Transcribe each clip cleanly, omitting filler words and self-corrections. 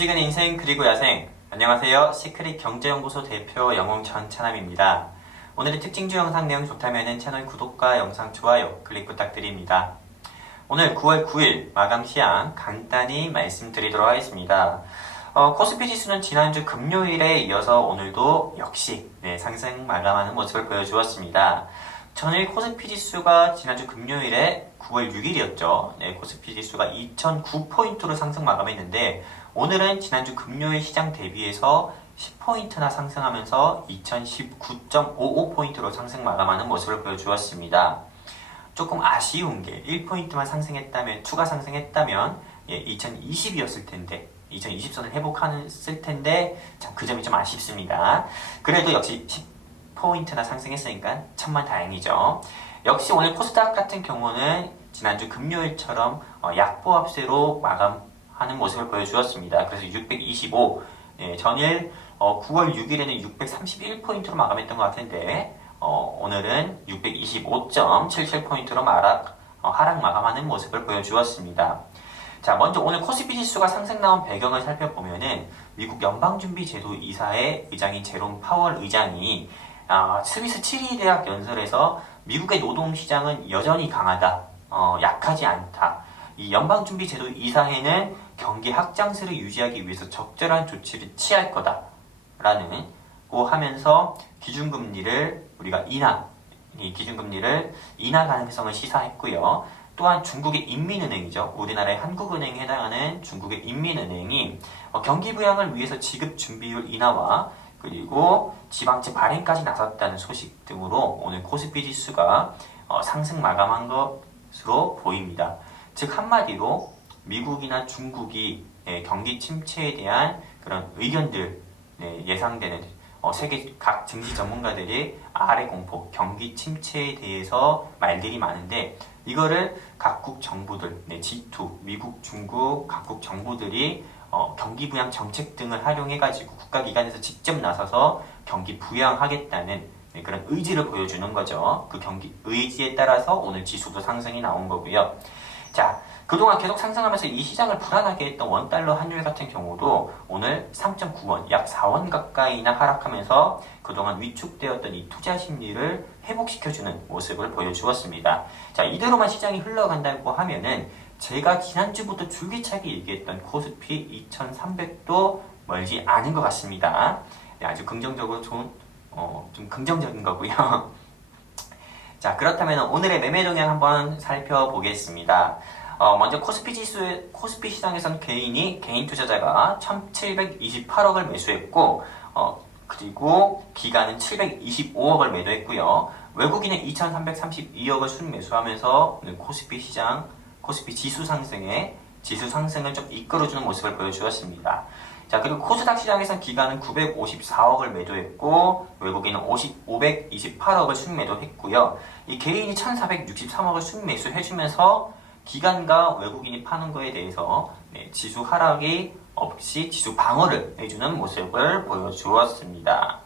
주식은 인생 그리고 야생. 안녕하세요. 시크릿 경제연구소 대표 영웅 전찬함입니다. 오늘의 특징주 영상 내용 좋다면 채널 구독과 영상 좋아요 클릭 부탁드립니다. 오늘 9월 9일 마감 시황 간단히 말씀드리도록 하겠습니다. 코스피 지수는 지난주 금요일에 이어서 오늘도 역시 상승 마감하는 모습을 보여주었습니다. 전일 코스피 지수가 지난주 금요일에 9월 6일이었죠. 코스피 지수가 2009포인트로 상승 마감했는데 오늘은 지난주 금요일 시장 대비해서 10포인트나 상승하면서 2019.55포인트로 상승 마감하는 모습을 보여주었습니다. 조금 아쉬운 게 1포인트만 상승했다면, 추가 상승했다면 2020이었을 텐데 2020선을 회복했을 텐데 참 그 점이 좀 아쉽습니다. 그래도 역시 10포인트나 상승했으니까 천만 다행이죠. 역시 오늘 코스닥 같은 경우는 지난주 금요일처럼 약보합세로 마감하는 모습을 보여주었습니다. 그래서 625, 전일 9월 6일에는 631포인트로 마감했던 것 같은데 오늘은 625.77포인트로 하락 마감하는 모습을 보여주었습니다. 자, 먼저 오늘 코스피 지수가 상승 나온 배경을 살펴보면은 미국 연방준비제도 이사의 의장인 제롬 파월 의장이 스위스 7위 대학 연설에서 미국의 노동시장은 여전히 강하다, 약하지 않다. 이 연방준비제도 이사회는 경기 확장세를 유지하기 위해서 적절한 조치를 취할 거다라고 하면서 기준금리를 기준금리를 인하 가능성을 시사했고요. 또한 중국의 인민은행이죠. 우리나라의 한국은행에 해당하는 중국의 인민은행이 경기 부양을 위해서 지급 준비율 인하와 그리고 지방채 발행까지 나섰다는 소식 등으로 오늘 코스피 지수가 상승 마감한 것으로 보입니다. 즉 한마디로 미국이나 중국이 경기 침체에 대한 그런 의견들 예상되는 세계 각 증시 전문가들이 아래 공포, 경기 침체에 대해서 말들이 많은데 이거를 각국 정부들, G2, 미국, 중국 각국 정부들이 경기 부양 정책 등을 활용해가지고 국가기관에서 직접 나서서 경기 부양하겠다는 그런 의지를 보여주는 거죠. 그 경기 의지에 따라서 오늘 지수도 상승이 나온 거고요. 자, 그동안 계속 상승하면서 이 시장을 불안하게 했던 원달러 환율 같은 경우도 오늘 3.9원, 약 4원 가까이나 하락하면서 그동안 위축되었던 이 투자 심리를 회복시켜주는 모습을 보여주었습니다. 자, 이대로만 시장이 흘러간다고 하면은 제가 지난주부터 줄기차게 얘기했던 코스피 2300도 멀지 않은 것 같습니다. 아주 긍정적으로 좀 긍정적인 거고요. 자, 그렇다면 오늘의 매매 동향 한번 살펴보겠습니다. 먼저 코스피 시장에선 개인 투자자가 1728억을 매수했고, 그리고 기관은 725억을 매도했고요. 외국인은 2332억을 순매수하면서 코스피 지수 상승을 좀 이끌어주는 모습을 보여주었습니다. 자, 그리고 코스닥 시장에선 기관은 954억을 매도했고 외국인은 528억을 순매도했고요. 이 개인이 1463억을 순매수해주면서 기관과 외국인이 파는 거에 대해서 지수 하락이 없이 지수 방어를 해주는 모습을 보여주었습니다.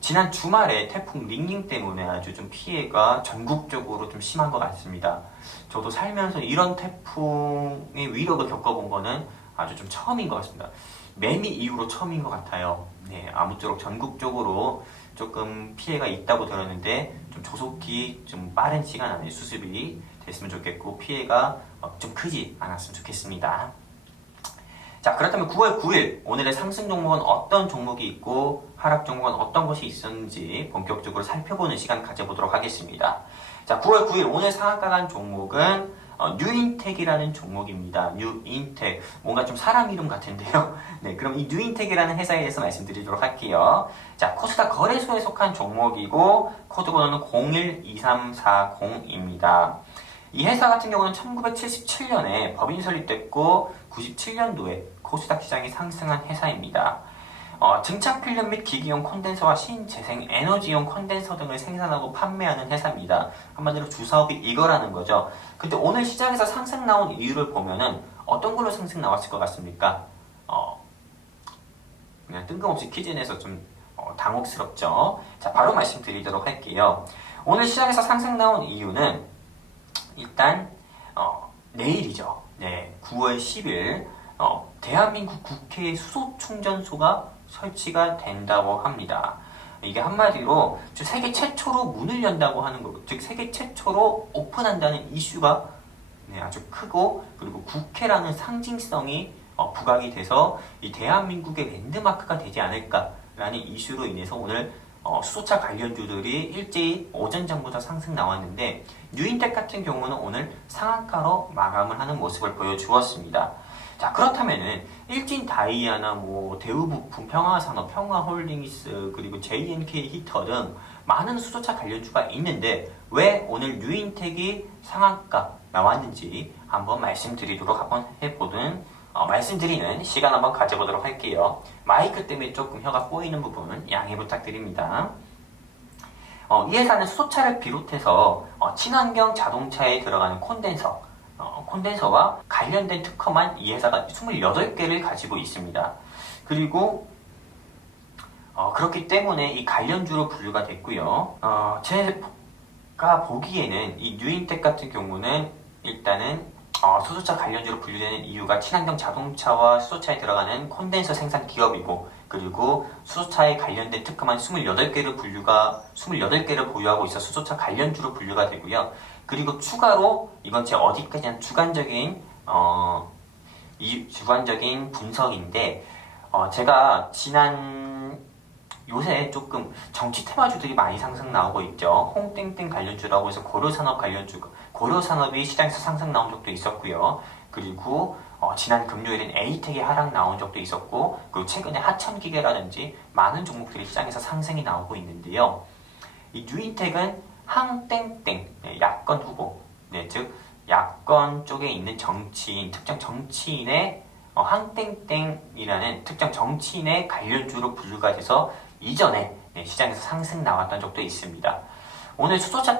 지난 주말에 태풍 링링 때문에 아주 좀 피해가 전국적으로 좀 심한 것 같습니다. 저도 살면서 이런 태풍의 위력을 겪어본 거는 아주 좀 처음인 것 같습니다. 매미 이후로 처음인 것 같아요. 아무쪼록 전국적으로 조금 피해가 있다고 들었는데 좀 조속히 좀 빠른 시간 안에 수습이 됐으면 좋겠고 피해가 좀 크지 않았으면 좋겠습니다. 자, 그렇다면 9월 9일 오늘의 상승 종목은 어떤 종목이 있고 하락 종목은 어떤 것이 있었는지 본격적으로 살펴보는 시간 가져보도록 하겠습니다. 자, 9월 9일 오늘 상한가 간 종목은 뉴인텍이라는 종목입니다. 뉴인텍. 뭔가 좀 사람 이름 같은데요. 그럼 이 뉴인텍이라는 회사에 대해서 말씀드리도록 할게요. 자, 코스닥 거래소에 속한 종목이고 코드 번호는 012340입니다. 이 회사 같은 경우는 1977년에 법인 설립됐고 97년도에 코스닥 시장이 상승한 회사입니다. 증착 필름 및 기기용 콘덴서와 신재생 에너지용 콘덴서 등을 생산하고 판매하는 회사입니다. 한마디로 주사업이 이거라는 거죠. 근데 오늘 시장에서 상승 나온 이유를 보면은 어떤 걸로 상승 나왔을 것 같습니까? 그냥 뜬금없이 퀴즈 내서 좀 당혹스럽죠. 자, 바로 말씀드리도록 할게요. 오늘 시장에서 상승 나온 이유는 일단 내일이죠. 9월 10일 대한민국 국회에 수소 충전소가 설치가 된다고 합니다. 이게 한마디로 세계 최초로 문을 연다고 하는 거고, 즉 세계 최초로 오픈한다는 이슈가 아주 크고, 그리고 국회라는 상징성이 부각이 돼서 이 대한민국의 랜드마크가 되지 않을까라는 이슈로 인해서 오늘 수소차 관련주들이 일제히 오전 전부터 상승 나왔는데, 뉴인텍 같은 경우는 오늘 상한가로 마감을 하는 모습을 보여주었습니다. 자, 그렇다면은 일진 다이아나 대우부품, 평화산업, 평화홀딩스, 그리고 JNK 히터 등 많은 수소차 관련주가 있는데 왜 오늘 뉴인텍이 상한가 나왔는지 한번 말씀드리는 시간 한번 가져보도록 할게요. 마이크 때문에 조금 혀가 꼬이는 부분 양해 부탁드립니다. 이 회사는 수소차를 비롯해서 친환경 자동차에 들어가는 콘덴서와 관련된 특허만 이 회사가 28개를 가지고 있습니다. 그리고 그렇기 때문에 이 관련주로 분류가 됐고요. 제가 보기에는 이 뉴인텍 같은 경우는 일단은 수소차 관련주로 분류되는 이유가 친환경 자동차와 수소차에 들어가는 콘덴서 생산 기업이고, 그리고 수소차에 관련된 특허만 28개를 보유하고 있어 수소차 관련주로 분류가 되고요. 그리고 추가로 이건 제 어디까지나 주관적인 분석인데, 제가 요새 조금 정치 테마주들이 많이 상승 나오고 있죠. 홍땡땡 관련주라고 해서 고려산업이 시장에서 상승 나온 적도 있었고요. 그리고 지난 금요일엔 에이텍이 하락 나온 적도 있었고, 그리고 최근에 하천기계라든지 많은 종목들이 시장에서 상승이 나오고 있는데요. 이 뉴인텍은 항땡땡 야권 후보, 즉 야권 쪽에 있는 특정 정치인의 항땡땡이라는 특정 정치인의 관련주로 분류가 돼서 이전에 시장에서 상승 나왔던 적도 있습니다. 오늘 수소차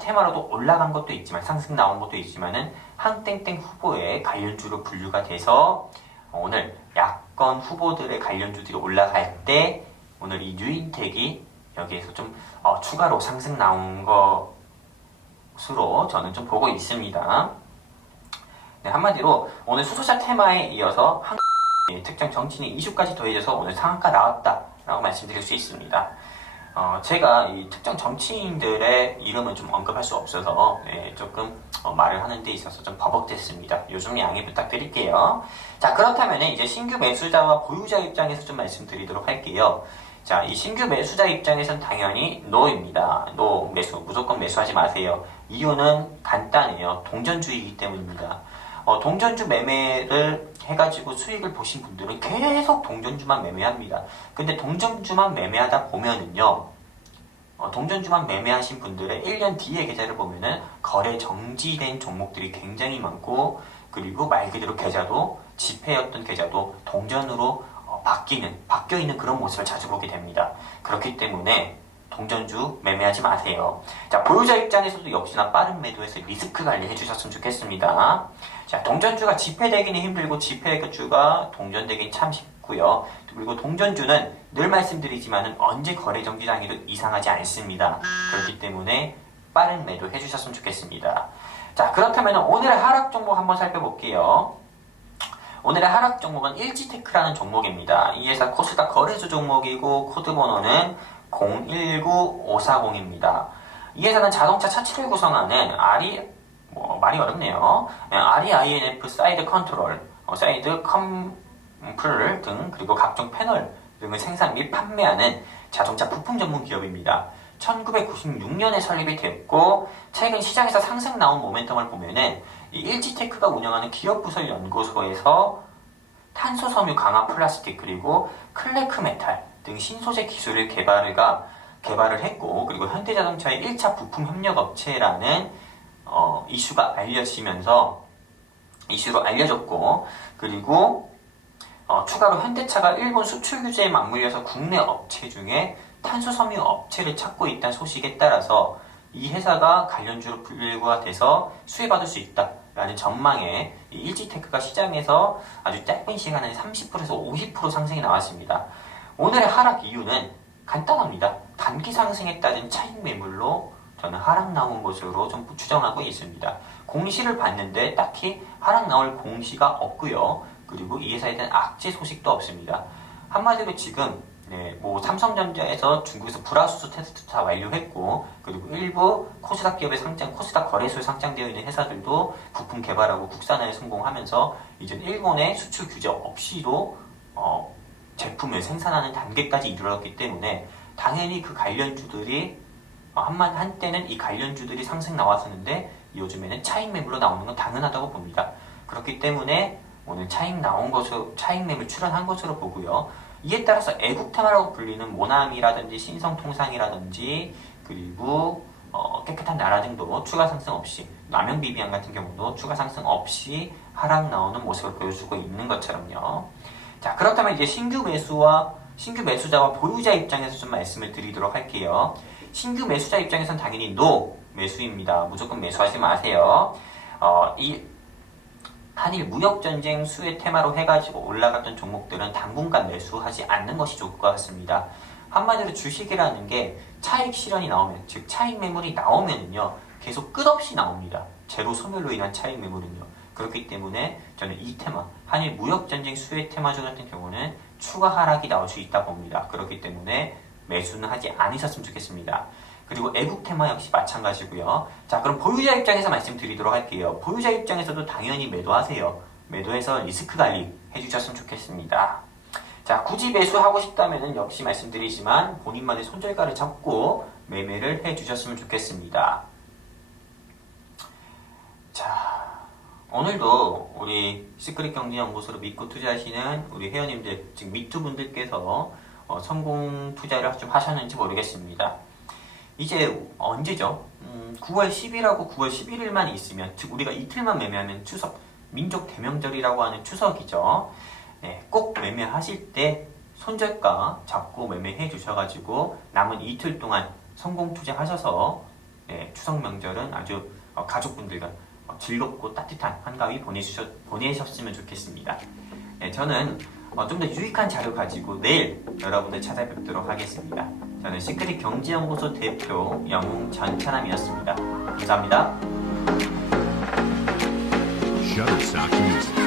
테마로도 올라간 것도 있지만, 상승 나온 것도 있지만은 항땡땡 후보의 관련주로 분류가 돼서 오늘 야권 후보들의 관련주들이 올라갈 때 오늘 이 뉴인텍이 여기에서 좀 추가로 상승 나온 것으로 저는 좀 보고 있습니다. 한마디로 오늘 수소차 테마에 이어서 특정 정치인의 이슈까지 더해져서 오늘 상한가 나왔다라고 말씀드릴 수 있습니다. 제가 이 특정 정치인들의 이름은 좀 언급할 수 없어서 조금 말을 하는 데 있어서 좀 버벅댔습니다. 요즘 양해 부탁드릴게요. 자, 그렇다면 이제 신규 매수자와 보유자 입장에서 좀 말씀드리도록 할게요. 자, 이 신규 매수자 입장에서는 당연히 노입니다. 무조건 매수하지 마세요. 이유는 간단해요. 동전주의이기 때문입니다. 동전주 매매를 해가지고 수익을 보신 분들은 계속 동전주만 매매합니다. 근데 동전주만 매매하다 보면은요, 동전주만 매매하신 분들의 1년 뒤의 계좌를 보면은 거래 정지된 종목들이 굉장히 많고, 그리고 말 그대로 지폐였던 계좌도 동전으로 바뀌어 있는 그런 모습을 자주 보게 됩니다. 그렇기 때문에 동전주 매매하지 마세요. 자, 보유자 입장에서도 역시나 빠른 매도해서 리스크 관리 해주셨으면 좋겠습니다. 자, 동전주가 지폐되기는 힘들고 지폐주가 동전되긴 참 쉽고요. 그리고 동전주는 늘 말씀드리지만은 언제 거래 정지당해도 이상하지 않습니다. 그렇기 때문에 빠른 매도 해주셨으면 좋겠습니다. 자, 그렇다면 오늘의 하락 종목 한번 살펴볼게요. 오늘의 하락 종목은 일지테크라는 종목입니다. 이 회사 코스닥 거래소 종목이고 코드 번호는 019540입니다. 이 회사는 자동차 차체를 구성하는 말이 어렵네요. REINF 사이드 컨트롤, 사이드 컴플 등, 그리고 각종 패널 등을 생산 및 판매하는 자동차 부품 전문 기업입니다. 1996년에 설립이 됐고, 최근 시장에서 상승 나온 모멘텀을 보면은 이 일지테크가 운영하는 기업부설 연구소에서 탄소 섬유 강화 플라스틱, 그리고 클래크 메탈 등 신소재 기술을 개발을 했고, 그리고 현대자동차의 1차 부품 협력 업체라는 이슈로 알려졌고, 그리고 추가로 현대차가 일본 수출 규제에 맞물려서 국내 업체 중에 탄소 섬유 업체를 찾고 있다는 소식에 따라서 이 회사가 관련주로 분류가 돼서 수혜받을 수 있다라는 전망에 이 일지테크가 시장에서 아주 짧은 시간에 30%에서 50% 상승이 나왔습니다. 오늘의 하락 이유는 간단합니다. 단기 상승에 따른 차익 매물로 저는 하락 나온 것으로 좀 추정하고 있습니다. 공시를 봤는데 딱히 하락 나올 공시가 없고요. 그리고 이 회사에 대한 악재 소식도 없습니다. 한마디로 지금 뭐 삼성전자에서 중국에서 불화수소 테스트 다 완료했고, 그리고 일부 코스닥 기업의 상장, 코스닥 거래소에 상장되어 있는 회사들도 부품 개발하고 국산화에 성공하면서 이제 일본의 수출 규제 없이도 제품을 생산하는 단계까지 이르렀기 때문에 당연히 그 관련주들이 한때는 이 관련주들이 상승 나왔었는데 요즘에는 차익 매물로 나오는 건 당연하다고 봅니다. 그렇기 때문에 오늘 차익 매물 출현한 것으로 보고요. 이에 따라서 애국테마라고 불리는 모나미라든지 신성통상이라든지 그리고 깨끗한 나라 등도 추가 상승 없이, 남영비비안 같은 경우도 추가 상승 없이 하락 나오는 모습을 보여주고 있는 것처럼요. 자, 그렇다면 이제 신규 매수자와 보유자 입장에서 좀 말씀을 드리도록 할게요. 신규 매수자 입장에서는 당연히 NO 매수입니다. 무조건 매수하지 마세요. 이 한일 무역전쟁 수혜 테마로 해가지고 올라갔던 종목들은 당분간 매수하지 않는 것이 좋을 것 같습니다. 한마디로 주식이라는 게 차익 실현이 나오면, 즉 차익 매물이 나오면은요, 계속 끝없이 나옵니다. 제로 소멸로 인한 차익 매물은요. 그렇기 때문에 저는 이 테마, 한일 무역전쟁 수혜 테마주 같은 경우는 추가 하락이 나올 수 있다 봅니다. 그렇기 때문에 매수는 하지 않으셨으면 좋겠습니다. 그리고 애국 테마 역시 마찬가지고요. 자, 그럼 보유자 입장에서 말씀드리도록 할게요. 보유자 입장에서도 당연히 매도하세요. 매도해서 리스크 관리 해주셨으면 좋겠습니다. 자, 굳이 매수하고 싶다면 역시 말씀드리지만 본인만의 손절가를 잡고 매매를 해주셨으면 좋겠습니다. 자, 오늘도 우리 시크릿 경제연구소를 믿고 투자하시는 우리 회원님들, 즉 미투분들께서 성공 투자를 좀 하셨는지 모르겠습니다. 이제 언제죠? 9월 10일하고 9월 11일만 있으면, 즉 우리가 이틀만 매매하면 추석, 민족 대명절이라고 하는 추석이죠. 꼭 매매하실 때 손절가 잡고 매매해 주셔가지고 남은 이틀 동안 성공 투자하셔서 추석 명절은 아주 가족분들과 즐겁고 따뜻한 한가위 보내셨으면 좋겠습니다. 저는 좀 더 유익한 자료 가지고 내일 여러분들 찾아뵙도록 하겠습니다. 저는 시크릿 경제연구소 대표 영웅 전찬남이었습니다. 감사합니다. Shutterstock Music.